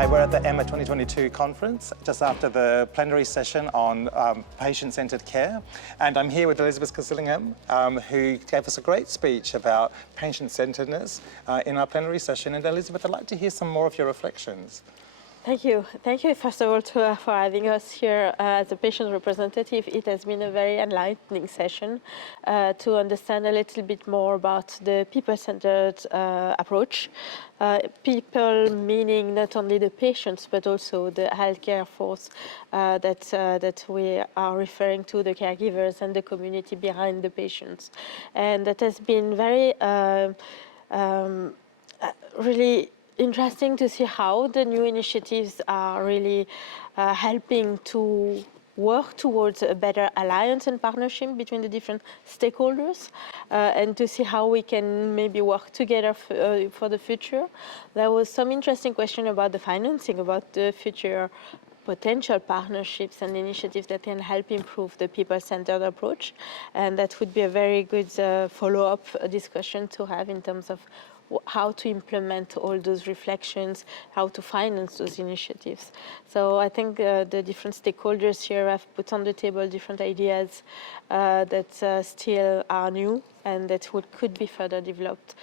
Hi, we're at the EHMA 2022 conference, just after the plenary session on patient-centered care. And I'm here with Elisabeth Kasilingam, who gave us a great speech about patient-centeredness in our plenary session. And Elisabeth, I'd like to hear some more of your reflections. Thank you. Thank you, first of all, for having us here as a patient representative. It has been a very enlightening session to understand a little bit more about the people-centered approach. People meaning not only the patients, but also the healthcare force that we are referring to, the caregivers and the community behind the patients. And that has been very, really interesting to see how the new initiatives are really helping to work towards a better alliance and partnership between the different stakeholders and to see how we can maybe work together for the future. There was some interesting question about the financing, about the future potential partnerships and initiatives that can help improve the people-centered approach. And that would be a very good follow-up discussion to have in terms of how to implement all those reflections, how to finance those initiatives. So I think the different stakeholders here have put on the table different ideas that still are new and that could be further developed.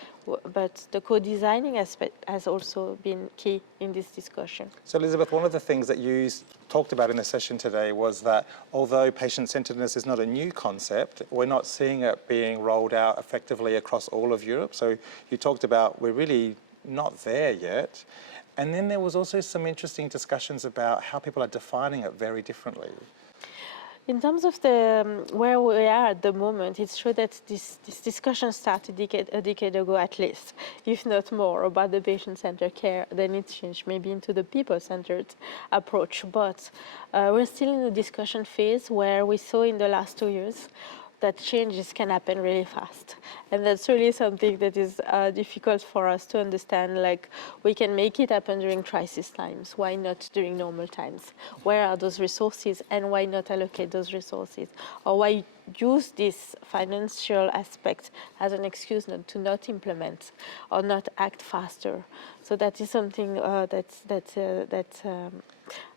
But the co-designing aspect has also been key in this discussion. So Elisabeth, one of the things that you talked about in the session today was that although patient-centeredness is not a new concept, we're not seeing it being rolled out effectively across all of Europe. So you talked about we're really not there yet. And then there was also some interesting discussions about how people are defining it very differently. In terms of where we are at the moment, it's true that this discussion started a decade ago at least, if not more, about the patient-centered care. Then it changed maybe into the people-centered approach. But we're still in the discussion phase where we saw in the last 2 years that changes can happen really fast. And that's really something that is difficult for us to understand. Like, we can make it happen during crisis times. Why not during normal times? Where are those resources and why not allocate those resources? Or why use this financial aspect as an excuse to not implement or not act faster? So that is something that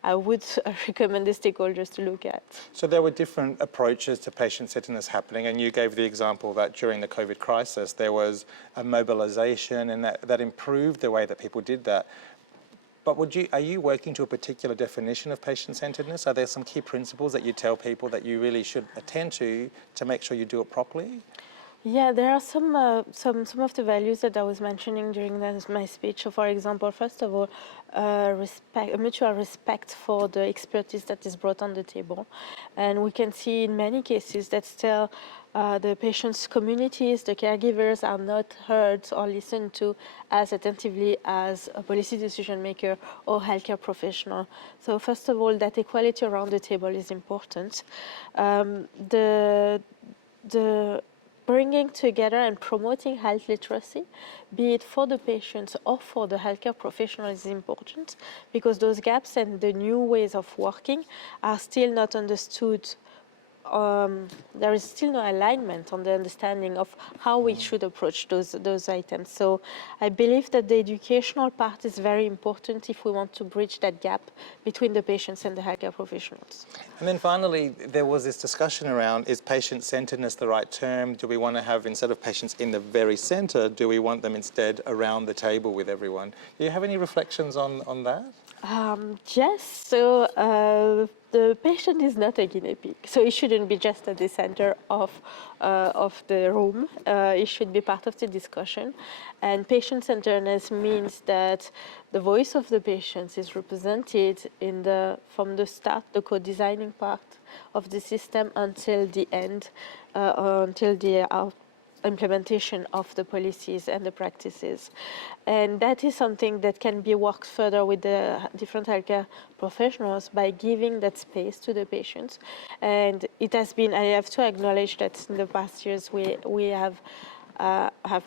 I would recommend the stakeholders to look at. So there were different approaches to patient-centeredness happening, and you gave the example that during the COVID crisis there was a mobilization and that improved the way that people did that. But are you working to a particular definition of patient-centeredness? Are there some key principles that you tell people that you really should attend to make sure you do it properly? Yeah, there are some of the values that I was mentioning during my speech. So, for example, first of all, mutual respect for the expertise that is brought on the table. And we can see in many cases that still the patients' communities, the caregivers are not heard or listened to as attentively as a policy decision maker or healthcare professional. So first of all, that equality around the table is important. The bringing together and promoting health literacy, be it for the patients or for the healthcare professionals, is important because those gaps and the new ways of working are still not understood. There is still no alignment on the understanding of how we should approach those items. So I believe that the educational part is very important if we want to bridge that gap between the patients and the healthcare professionals. And then finally, there was this discussion around, is patient-centeredness the right term? Do we want to have, instead of patients in the very center, do we want them instead around the table with everyone? Do you have any reflections on that? Yes, so the patient is not a guinea pig, so it shouldn't be just at the center of the room. It should be part of the discussion. And patient-centeredness means that the voice of the patients is represented from the start, the co-designing part of the system, until the end, until the implementation of the policies and the practices. And that is something that can be worked further with the different healthcare professionals by giving that space to the patients. And it has been, I have to acknowledge that in the past years we have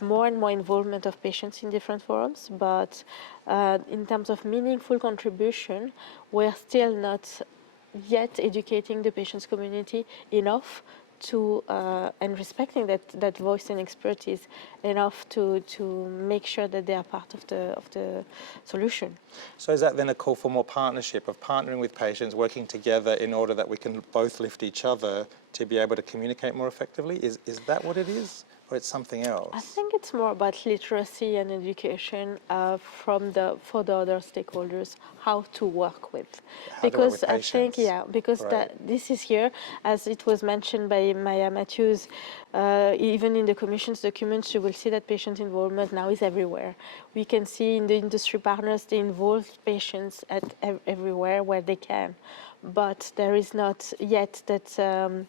more and more involvement of patients in different forums, but in terms of meaningful contribution, we're still not yet educating the patients community enough to and respecting that voice and expertise enough to make sure that they are part of the solution. So is that then a call for more partnership, of partnering with patients, working together in order that we can both lift each other to be able to communicate more effectively? Is that what it is, or it's something else? I think it's more about literacy and education for the other stakeholders, how to work with. How to work with I think, patients. because Right. this is here, as it was mentioned by Maya Matthews, even in the Commission's documents, you will see that patient involvement now is everywhere. We can see in the industry partners, they involve patients at everywhere where they can. But there is not yet that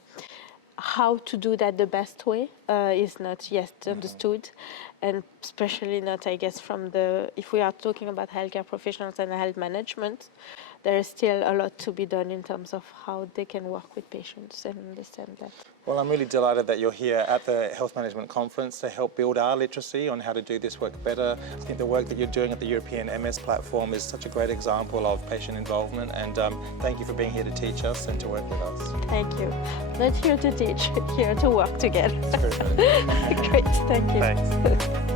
how to do that the best way is not yet understood, and especially not, I guess, if we are talking about healthcare professionals and health management, there is still a lot to be done in terms of how they can work with patients and understand that. Well, I'm really delighted that you're here at the Health Management Conference to help build our literacy on how to do this work better. I think the work that you're doing at the European MS platform is such a great example of patient involvement, and thank you for being here to teach us and to work with us. Thank you. Not here to teach, here to work together. It's very good. Great, thank you. Thanks.